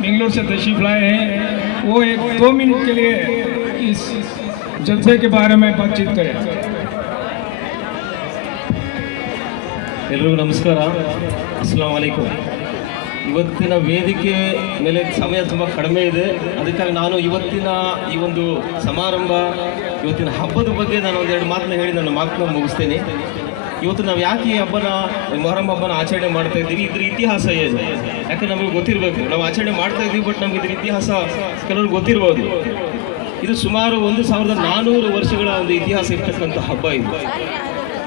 बेंगलोर से तशरीफ लाए हैं वो एक दो मिनट के लिए इस जलसे के बारे में बातचीत करें ಎಲ್ರಿಗೂ ನಮಸ್ಕಾರ ಅಸ್ಲಾಂ ವಲೈಕುಮ್ ಇವತ್ತಿನ ವೇದಿಕೆ ಮೇಲೆ ಸಮಯ ತುಂಬ ಕಡಿಮೆ ಇದೆ ಅದಕ್ಕಾಗಿ ನಾನು ಇವತ್ತಿನ ಈ ಒಂದು ಸಮಾರಂಭ ಇವತ್ತಿನ ಹಬ್ಬದ ಬಗ್ಗೆ ನಾನು ಒಂದೆರಡು ಮಾತನ್ನ ಹೇಳಿ ನನ್ನ ಮಾತನ್ನ ಮುಗಿಸ್ತೇನೆ ಇವತ್ತು ನಾವು ಯಾಕೆ ಈ ಹಬ್ಬನ ಮೊಹರಂ ಹಬ್ಬನ ಆಚರಣೆ ಮಾಡ್ತಾ ಇದ್ದೀವಿ? ಇದ್ರ ಇತಿಹಾಸ ಏನು? ಯಾಕೆ ನಮಗೆ ಗೊತ್ತಿರಬೇಕು? ನಾವು ಆಚರಣೆ ಮಾಡ್ತಾ ಇದ್ದೀವಿ, ಬಟ್ ನಮ್ಗೆ ಇದ್ರ ಇತಿಹಾಸ ಕೆಲವ್ರಿಗೆ ಗೊತ್ತಿರ್ಬೋದು. ಇದು ಸುಮಾರು ಒಂದು ಸಾವಿರದ ನಾನ್ನೂರು ವರ್ಷಗಳ ಒಂದು ಇತಿಹಾಸ ಇರ್ತಕ್ಕಂಥ ಹಬ್ಬ ಇದು.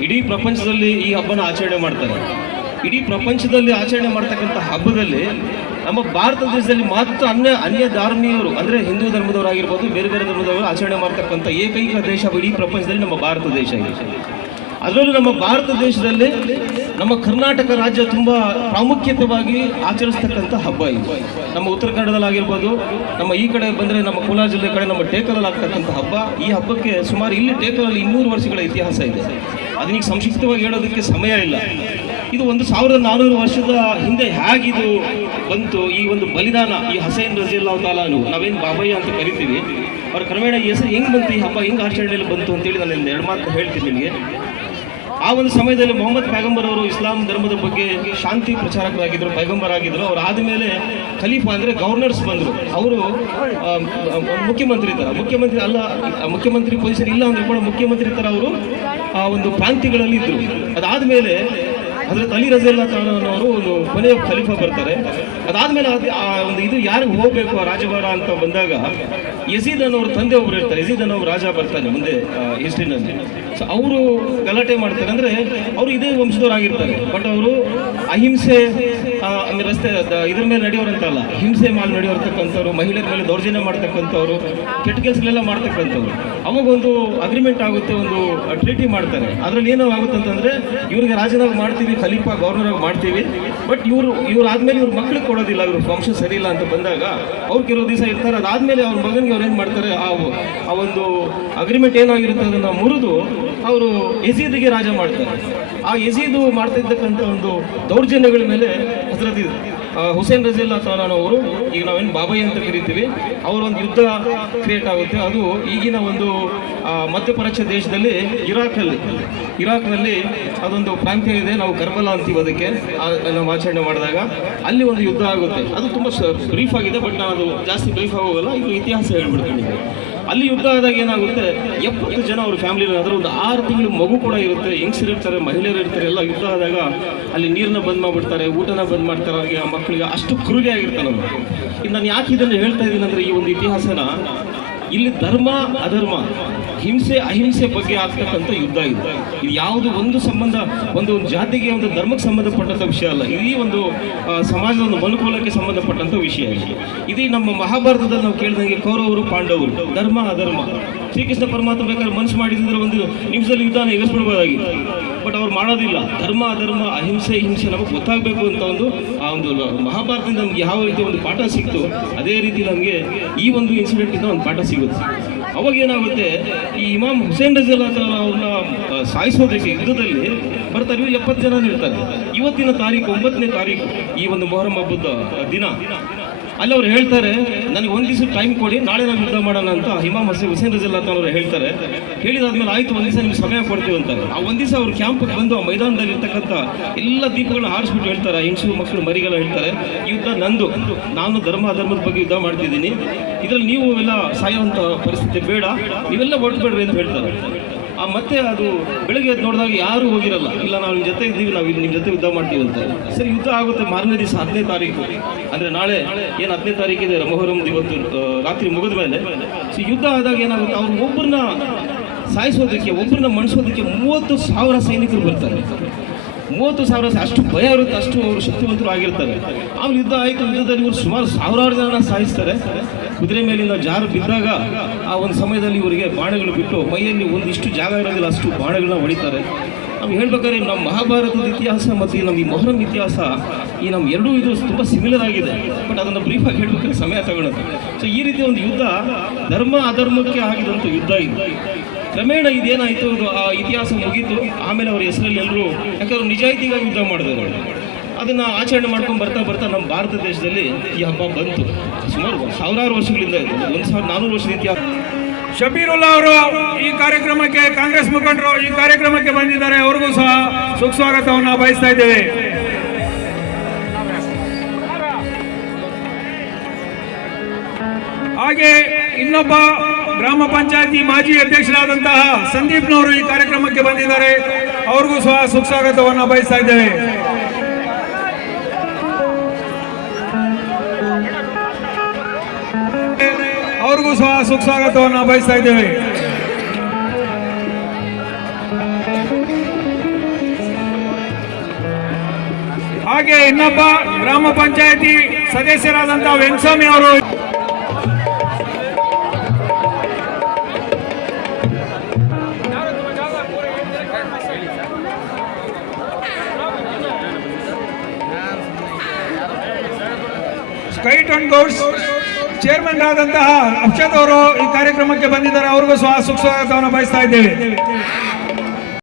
ಇಡೀ ಪ್ರಪಂಚದಲ್ಲಿ ಈ ಹಬ್ಬನ ಆಚರಣೆ ಮಾಡ್ತಾರೆ. ಇಡೀ ಪ್ರಪಂಚದಲ್ಲಿ ಆಚರಣೆ ಮಾಡ್ತಕ್ಕಂಥ ಹಬ್ಬದಲ್ಲಿ ನಮ್ಮ ಭಾರತ ದೇಶದಲ್ಲಿ ಮಾತ್ರ ಅನ್ಯ ಅನ್ಯ ಧಾರ್ಮೀಯರು, ಅಂದರೆ ಹಿಂದೂ ಧರ್ಮದವರಾಗಿರ್ಬೋದು, ಬೇರೆ ಬೇರೆ ಧರ್ಮದವರು ಆಚರಣೆ ಮಾಡ್ತಕ್ಕಂಥ ಏಕೈಕ ದೇಶ ಇಡೀ ಪ್ರಪಂಚದಲ್ಲಿ ನಮ್ಮ ಭಾರತ ದೇಶ ಇದೆ. ಅದರಲ್ಲೂ ನಮ್ಮ ಭಾರತ ದೇಶದಲ್ಲಿ ನಮ್ಮ ಕರ್ನಾಟಕ ರಾಜ್ಯ ತುಂಬ ಪ್ರಾಮುಖ್ಯತೆವಾಗಿ ಆಚರಿಸ್ತಕ್ಕಂಥ ಹಬ್ಬ ಇದು. ನಮ್ಮ ಉತ್ತರ ಕನ್ನಡದಲ್ಲಾಗಿರ್ಬೋದು ನಮ್ಮ ಈ ಕಡೆ ಬಂದರೆ ನಮ್ಮ ಕೋಲಾರ ಜಿಲ್ಲೆ ಕಡೆ ನಮ್ಮ ಟೇಕಲಲ್ಲಿ ಆಗ್ತಕ್ಕಂಥ ಹಬ್ಬ. ಈ ಹಬ್ಬಕ್ಕೆ ಸುಮಾರು ಇಲ್ಲಿ ಟೇಕಲಲ್ಲಿ ಇನ್ನೂರು ವರ್ಷಗಳ ಇತಿಹಾಸ ಇದೆ. ಅದನ್ನ ಈಗ ಸಂಕ್ಷಿಪ್ತವಾಗಿ ಹೇಳೋದಕ್ಕೆ ಸಮಯ ಇಲ್ಲ. ಇದು ಒಂದು ಸಾವಿರದ ನಾನ್ನೂರು ವರ್ಷದ ಹಿಂದೆ ಹೇಗಿದು ಬಂತು ಈ ಒಂದು ಬಲಿದಾನ, ಈ ಹಸೈನ್ ರಜಿಯಲ್ಲಾ ತಾಲಾನು, ನಾವೇನು ಬಾಬಯ್ಯ ಅಂತ ಕರಿತೀವಿ. ಅವ್ರ ಕ್ರಮೇಣ ಹೆಸರು ಹೆಂಗೆ ಬಂತು ಈ ಹಬ್ಬ, ಹೆಂಗೆ ಆಚರಣೆಯಲ್ಲಿ ಬಂತು ಅಂತೇಳಿ ನಾನು ಎರಡು ಮಾತು ಹೇಳ್ತೀನಿ ನಿಮಗೆ. ಆ ಒಂದು ಸಮಯದಲ್ಲಿ ಮೊಹಮ್ಮದ್ ಪೈಗಂಬರ್ ಅವರು ಇಸ್ಲಾಂ ಧರ್ಮದ ಬಗ್ಗೆ ಶಾಂತಿ ಪ್ರಚಾರಕರಾಗಿದ್ದರು ಪೈಗಂಬರ್ ಆಗಿದ್ರು ಅವ್ರು ಆದಮೇಲೆ ಖಲೀಫಾ ಅಂದರೆ ಗವರ್ನರ್ಸ್ ಬಂದರು. ಅವರು ಮುಖ್ಯಮಂತ್ರಿ ಥರ ಮುಖ್ಯಮಂತ್ರಿ ಅಲ್ಲ ಮುಖ್ಯಮಂತ್ರಿ ಪೊಸಿಷನ್ ಇಲ್ಲ ಅಂದ್ರೆ ಕೂಡ ಮುಖ್ಯಮಂತ್ರಿ ಥರ ಅವರು ಆ ಒಂದು ಪ್ರಾಂತ್ಯಗಳಲ್ಲಿ ಇದ್ದರು ಅದಾದಮೇಲೆ ಹಜರತ್ ಅಲಿ ರಜಲ್ಲಾ ಅವರು ಒಂದು ಕೊನೆಯ ಖಲೀಫಾ ಬರ್ತಾರೆ. ಅದಾದಮೇಲೆ ಅದು ಆ ಒಂದು ಇದು ಯಾರಿಗೆ ಹೋಗಬೇಕು, ಆ ರಾಜಭಾರ ಅಂತ ಬಂದಾಗ ಯಜೀದ್ ಅವ್ರ ತಂದೆ ಒಬ್ರು ಇರ್ತಾರೆ. ಯಜೀದ್ ಅವ್ರು ರಾಜ ಬರ್ತಾನೆ ಮುಂದೆ ಹಿಸ್ಟ್ರಿನಲ್ಲಿ ಸೊ ಅವರು ಗಲಾಟೆ ಮಾಡ್ತಾರೆ. ಅಂದ್ರೆ ಅವರು ಇದೇ ವಂಶದವರಾಗಿರ್ತಾರೆ ಬಟ್ ಅವರು ಅಹಿಂಸೆ ಅಂದ್ರೆ ರಸ್ತೆ ಇದ್ರ ಮೇಲೆ ನಡೆಯೋರಂತಲ್ಲ. ಹಿಂಸೆ ಮೇಲೆ ನಡೆಯೋರ್ತಕ್ಕಂಥವ್ರು, ಮಹಿಳೆಯರ ಮೇಲೆ ದೌರ್ಜನ್ಯ ಮಾಡ್ತಕ್ಕಂಥವ್ರು, ಕೆಟ್ಟ ಕೆಲಸಗಳೆಲ್ಲ ಮಾಡ್ತಕ್ಕಂಥವ್ರು. ಅವಾಗ ಒಂದು ಅಗ್ರಿಮೆಂಟ್ ಆಗುತ್ತೆ, ಒಂದು ಟ್ರೀಟಿ ಮಾಡ್ತಾರೆ. ಅದ್ರಲ್ಲಿ ಏನೋ ಆಗುತ್ತೆ ಅಂತಂದ್ರೆ ಇವ್ರಿಗೆ ರಾಜನಾಗಿ ಮಾಡ್ತೀವಿ, ಖಲೀಫಾ ಗವರ್ನರ್ ಆಗಿ ಮಾಡ್ತೀವಿ. ಬಟ್ ಇವರು ಇವ್ರು ಆದ್ಮೇಲೆ ಇವ್ರ ಮಕ್ಳಿಗೆ ಕೊಡೋದಿಲ್ಲ, ಇವ್ರ ವಂಶ ಸರಿ ಇಲ್ಲ ಅಂತ ಬಂದಾಗ ಅವ್ರು ಕೆಲವು ದಿವಸ ಇರ್ತಾರೆ. ಅದಾದ್ಮೇಲೆ ಅವ್ರ ಮಗನಿಗೆ ಏನು ಮಾಡ್ತಾರೆ? ಆ ಒಂದು ಅಗ್ರಿಮೆಂಟ್ ಏನಾಗಿರುತ್ತೆ ಅದನ್ನು ಮುರಿದು ಅವರು ಯಜೀದಿಗೆ ರಾಜ ಮಾಡ್ತಾರೆ. ಆ ಯಜೀದು ಮಾಡ್ತಾ ಇದ್ದಕ್ಕಂಥ ಒಂದು ದೌರ್ಜನ್ಯಗಳ ಮೇಲೆ ಆ, ಹುಸೇನ್ ರಜಿಲ್ಲಾ ಅವರು ಈಗ ನಾವೇನು ಬಾಬಾಯಿ ಅಂತ ಕರಿತೀವಿ, ಅವರೊಂದು ಯುದ್ಧ ಕ್ರಿಯೇಟ್ ಆಗುತ್ತೆ. ಅದು ಈಗಿನ ಒಂದು ಮಧ್ಯಪ್ರಾಚ್ಯ ದೇಶದಲ್ಲಿ ಇರಾಕಲ್ಲಿ, ಇರಾಕ್ನಲ್ಲಿ ಅದೊಂದು ಪ್ರಾಂತ್ಯ ಇದೆ. ನಾವು ಕರ್ಬಲ ಅಂತೀವಿ ಅದಕ್ಕೆ. ನಾವು ಆಚರಣೆ ಮಾಡಿದಾಗ ಅಲ್ಲಿ ಒಂದು ಯುದ್ಧ ಆಗುತ್ತೆ. ಅದು ತುಂಬ ಬ್ರೀಫ್ ಆಗಿದೆ ಬಟ್ ನಾನು ಅದು ಜಾಸ್ತಿ ಬ್ರೀಫ್ ಆಗೋಲ್ಲ ಇದು ಇತಿಹಾಸ ಹೇಳ್ಬಿಡ್ತೀನಿ. ಅಲ್ಲಿ ಯುದ್ಧ ಆದಾಗ ಏನಾಗುತ್ತೆ? ಎಪ್ಪತ್ತು ಜನ ಅವ್ರ ಫ್ಯಾಮಿಲಿ ಅದರ ಒಂದು ಆರು ತಿಂಗಳು ಮಗು ಕೂಡ ಇರುತ್ತೆ. ಹೆಂಗಸರು ಇರ್ತಾರೆ, ಮಹಿಳೆಯರು ಇರ್ತಾರೆ. ಎಲ್ಲ ಯುದ್ಧ ಆದಾಗ ಅಲ್ಲಿ ನೀರನ್ನ ಬಂದ್ ಮಾಡಿಬಿಡ್ತಾರೆ, ಊಟನ ಬಂದ್ ಮಾಡ್ತಾರೆ. ಅವ್ರಿಗೆ ಆ ಮಕ್ಕಳಿಗೆ ಅಷ್ಟು ಕುರುಗೆ. ಇದು ನಾನು ಯಾಕೆ ಇದನ್ನು ಹೇಳ್ತಾ ಇದ್ದೀನಿ ಅಂದರೆ ಈ ಒಂದು ಇತಿಹಾಸನ ಇಲ್ಲಿ ಧರ್ಮ, ಅಧರ್ಮ, ಹಿಂಸೆ, ಅಹಿಂಸೆ ಬಗ್ಗೆ ಆಗ್ತಕ್ಕಂಥ ಯುದ್ಧ ಇದೆ. ಇದು ಯಾವುದು ಒಂದು ಸಂಬಂಧ, ಒಂದು ಜಾತಿಗೆ, ಒಂದು ಧರ್ಮಕ್ಕೆ ಸಂಬಂಧಪಟ್ಟಂಥ ವಿಷಯ ಅಲ್ಲ. ಇಡೀ ಒಂದು ಸಮಾಜದ ಒಂದು ಮನುಕೂಲಕ್ಕೆ ಸಂಬಂಧಪಟ್ಟಂಥ ವಿಷಯ ಇದು. ಇದೀ ನಮ್ಮ ಮಹಾಭಾರತದಲ್ಲಿ ನಾವು ಕೇಳಿದಂಗೆ ಕೌರವರು, ಪಾಂಡವರು, ಧರ್ಮ, ಅಧರ್ಮ. ಶ್ರೀಕೃಷ್ಣ ಪರಮಾತ್ಮ ಬೇಕಾದ್ರೆ ಮನಸ್ಸು ಮಾಡಿದ್ರೆ ಒಂದು ನಿಮಿಷದಲ್ಲಿ ಯುದ್ಧನ ಎಗಸ್ಬಿಡ್ಬೋದಾಗಿತ್ತು ಬಟ್ ಅವ್ರು ಮಾಡೋದಿಲ್ಲ. ಧರ್ಮ, ಅಧರ್ಮ, ಅಹಿಂಸೆ, ಹಿಂಸೆ ನಮಗೆ ಗೊತ್ತಾಗಬೇಕು ಅಂತ ಒಂದು, ಆ ಒಂದು ಮಹಾಭಾರತದಿಂದ ನಮ್ಗೆ ಯಾವ ರೀತಿ ಒಂದು ಪಾಠ ಸಿಕ್ತು ಅದೇ ರೀತಿ ನಮಗೆ ಈ ಒಂದು ಇನ್ಸಿಡೆಂಟಿಂದ ಒಂದು ಪಾಠ ಸಿಗುತ್ತೆ. ಅವಾಗ ಏನಾಗುತ್ತೆ, ಈ ಇಮಾಮ್ ಹುಸೇನ್ ರಜಲ್ ಅವ್ರನ್ನ ಸಾಯಿಸೋದಕ್ಕೆ ಯುದ್ಧದಲ್ಲಿ ಬರ್ತಾರೆ. ಇವ್ರು ಎಪ್ಪತ್ತು ಜನ ಇರ್ತಾರೆ. ಇವತ್ತಿನ ತಾರೀಕು, ಒಂಬತ್ತನೇ ತಾರೀಕು, ಈ ಒಂದು ಮೊಹರಂ ಹಬ್ಬದ ದಿನ. ಅಲ್ಲಿ ಅವ್ರು ಹೇಳ್ತಾರೆ, ನನಗೆ ಒಂದು ದಿವಸ ಟೈಮ್ ಕೊಡಿ, ನಾಳೆ ನಾನು ಯುದ್ಧ ಮಾಡೋಣ ಅಂತ. ಹಿಮಾ ಹಸೀನ್ ಹುಸೇನ್ ರಜಿಲ್ಲಾ ಅವರು ಹೇಳ್ತಾರೆ. ಹೇಳಿದಾದ್ಮೇಲೆ ಆಯ್ತು, ಒಂದು ದಿವಸ ನಿಮ್ಗೆ ಸಮಯ ಕೊಡ್ತೀವಿ ಅಂತ ಆ ಒಂದು ದಿವಸ ಅವ್ರು ಕ್ಯಾಂಪ್ಗೆ ಬಂದು ಆ ಮೈದಾನದಲ್ಲಿ ಇರ್ತಕ್ಕಂಥ ಎಲ್ಲ ದೀಪಗಳನ್ನ ಹಾರಿಸ್ಬಿಟ್ಟು ಹೇಳ್ತಾರೆ. ಹೆಂಗಸು ಮಕ್ಕಳು ಮರಿಗೆಲ್ಲ ಹೇಳ್ತಾರೆ. ಯುದ್ಧ ನಂದು. ನಾನು ಧರ್ಮ, ಅಧರ್ಮದ ಬಗ್ಗೆ ಯುದ್ಧ ಮಾಡ್ತಿದ್ದೀನಿ. ಇದರಲ್ಲಿ ನೀವು ಎಲ್ಲ ಸಾಯುವಂಥ ಪರಿಸ್ಥಿತಿ ಬೇಡ. ನೀವೆಲ್ಲ ಹೊಡೆದ್ಬೇಡ್ರಿ ಅಂತ ಹೇಳ್ತಾರೆ. ಆ, ಮತ್ತೆ ಅದು ಬೆಳಗ್ಗೆ ಎದ್ದು ನೋಡಿದಾಗ ಯಾರು ಹೋಗಿರಲ್ಲ. ಇಲ್ಲ, ನಾವು ನಿಮ್ಮ ಜೊತೆ ಇದ್ದೀವಿ, ನಾವು ನಿಮ್ಮ ಜೊತೆ ಯುದ್ಧ ಮಾಡ್ತೀವಿ ಅಂತ. ಸರಿ, ಯುದ್ಧ ಆಗುತ್ತೆ ಮಾರನೇ ದಿವಸ ಹತ್ತನೇ ತಾರೀಕು. ಅಂದ್ರೆ ನಾಳೆ ಏನು ಹತ್ತನೇ ತಾರೀಕಿದೆ ಮೊಹರಂ ಇವತ್ತು ರಾತ್ರಿ ಮುಗಿದ ಮೇಲೆ. ಸೊ ಯುದ್ಧ ಆದಾಗ ಏನಾಗುತ್ತೆ, ಅವ್ರು ಒಬ್ಬರನ್ನ ಸಾಯಿಸೋದಕ್ಕೆ, ಒಬ್ಬರನ್ನ ಮಣಿಸೋದಕ್ಕೆ ಮೂವತ್ತು ಸಾವಿರ ಸೈನಿಕರು ಬರ್ತಾರೆ. ಮೂವತ್ತು ಸಾವಿರ ಅಷ್ಟು ಭಯ ಇರುತ್ತೆ, ಅಷ್ಟು ಅವರು ಶಕ್ತಿವಂತರು ಆಗಿರ್ತಾರೆ. ಆಮೇಲೆ ಯುದ್ಧ ಆಯಿತು, ಯುದ್ಧದಲ್ಲಿ ಇವರು ಸುಮಾರು ಸಾವಿರಾರು ಜನ ಸಾಯಿಸ್ತಾರೆ. ಕುದುರೆ ಮೇಲಿಂದ ಜಾರು ಬಿದ್ದಾಗ ಆ ಒಂದು ಸಮಯದಲ್ಲಿ ಇವರಿಗೆ ಬಾಣಗಳು ಬಿಟ್ಟು ಮೈಯಲ್ಲಿ ಒಂದಿಷ್ಟು ಜಾಗ ಇರೋದಿಲ್ಲ, ಅಷ್ಟು ಬಾಣಗಳನ್ನ ಹೊಡಿತಾರೆ. ನಾವು ಹೇಳ್ಬೇಕಾದ್ರೆ ನಮ್ಮ ಮಹಾಭಾರತದ ಇತಿಹಾಸ ಮತ್ತು ನಮ್ಮ ಈ ಮೊಹರಂ ಇತಿಹಾಸ ಈ ನಮ್ಮ ಎರಡೂ ಇದು ತುಂಬ ಸಿಮಿಲರ್ ಆಗಿದೆ. ಬಟ್ ಅದನ್ನು ಬ್ರೀಫಾಗಿ ಹೇಳ್ಬೇಕಾದ್ರೆ ಸಮಯ ತಗೊಳುತ್ತೆ ಸೊ ಈ ರೀತಿ ಒಂದು ಯುದ್ಧ ಧರ್ಮ ಅಧರ್ಮಕ್ಕೆ ಆಗಿದಂಥ ಯುದ್ಧ ಇದು. ಕ್ರಮೇಣ ಇದೇನಾಯಿತು ಅದು ಆ ಇತಿಹಾಸ ಮುಗೀತು. ಆಮೇಲೆ ಅವ್ರ ಹೆಸರಲ್ಲಿ ಎಲ್ಲರೂ ಯಾಕಂದ್ರೆ ನಿಜಾಯಿತಿಗಾಗಿ ಯುದ್ಧ ಮಾಡಿದ್ರು. ಅದನ್ನ ಆಚರಣೆ ಮಾಡ್ಕೊಂಡು ಬರ್ತಾ ಬರ್ತಾ ನಮ್ಮ ಭಾರತ ದೇಶದಲ್ಲಿ ಈ ಹಬ್ಬ ಬಂತು. ಸುಮಾರು ಸಾವಿರಾರು ವರ್ಷಗಳಿಂದ ಇದೆ. ಒಂದು ಸಾವಿರದ ನಾನೂರು ವರ್ಷದ ಇತಿಹಾಸ ಶಬೀರುಲ್ಲಾ ಅವರು ಈ ಕಾರ್ಯಕ್ರಮಕ್ಕೆ ಕಾಂಗ್ರೆಸ್ ಮುಖಂಡರು ಈ ಕಾರ್ಯಕ್ರಮಕ್ಕೆ ಬಂದಿದ್ದಾರೆ. ಅವ್ರಿಗೂ ಸಹ ಸುಖ ಸ್ವಾಗತವನ್ನು ಬಯಸ್ತಾ ಇದ್ದೇವೆ. ಹಾಗೆ ಇನ್ನೊಬ್ಬ ಗ್ರಾಮ ಪಂಚಾಯತಿ ಮಾಜಿ ಅಧ್ಯಕ್ಷರಾದಂತಹ ಸಂದೀಪ್ನವರು ಈ ಕಾರ್ಯಕ್ರಮಕ್ಕೆ ಬಂದಿದ್ದಾರೆ. ಅವ್ರಿಗೂ ಸಹ ಸುಖ ಸ್ವಾಗತವನ್ನು ಬಯಸ್ತಾ ಇದ್ದೇವೆ. ಅವ್ರಿಗೂ ಸಹ ಸುಸ್ವಾಗತವನ್ನು ಬಯಸ್ತಾ ಇದ್ದೇವೆ. ಹಾಗೆ ಇನ್ನೊಬ್ಬ ಗ್ರಾಮ ಪಂಚಾಯತಿ ಸದಸ್ಯರಾದಂತಹ ವೆಂಕಸ್ವಾಮಿ ಅವರು. ಸ್ಕೈಟ್ ಅಂಡ್ ಗೌಡ್ಸ್ ಚೇರ್ಮನ್ ಆದಂತಹ ಅಕ್ಷತ್ ಅವರು ಈ ಕಾರ್ಯಕ್ರಮಕ್ಕೆ ಬಂದಿದ್ದಾರೆ. ಅವ್ರಿಗೂ ಸಹ ಸುಸ್ವಾಗತವನ್ನು ಬಯಸ್ತಾ ಇದ್ದೇವೆ.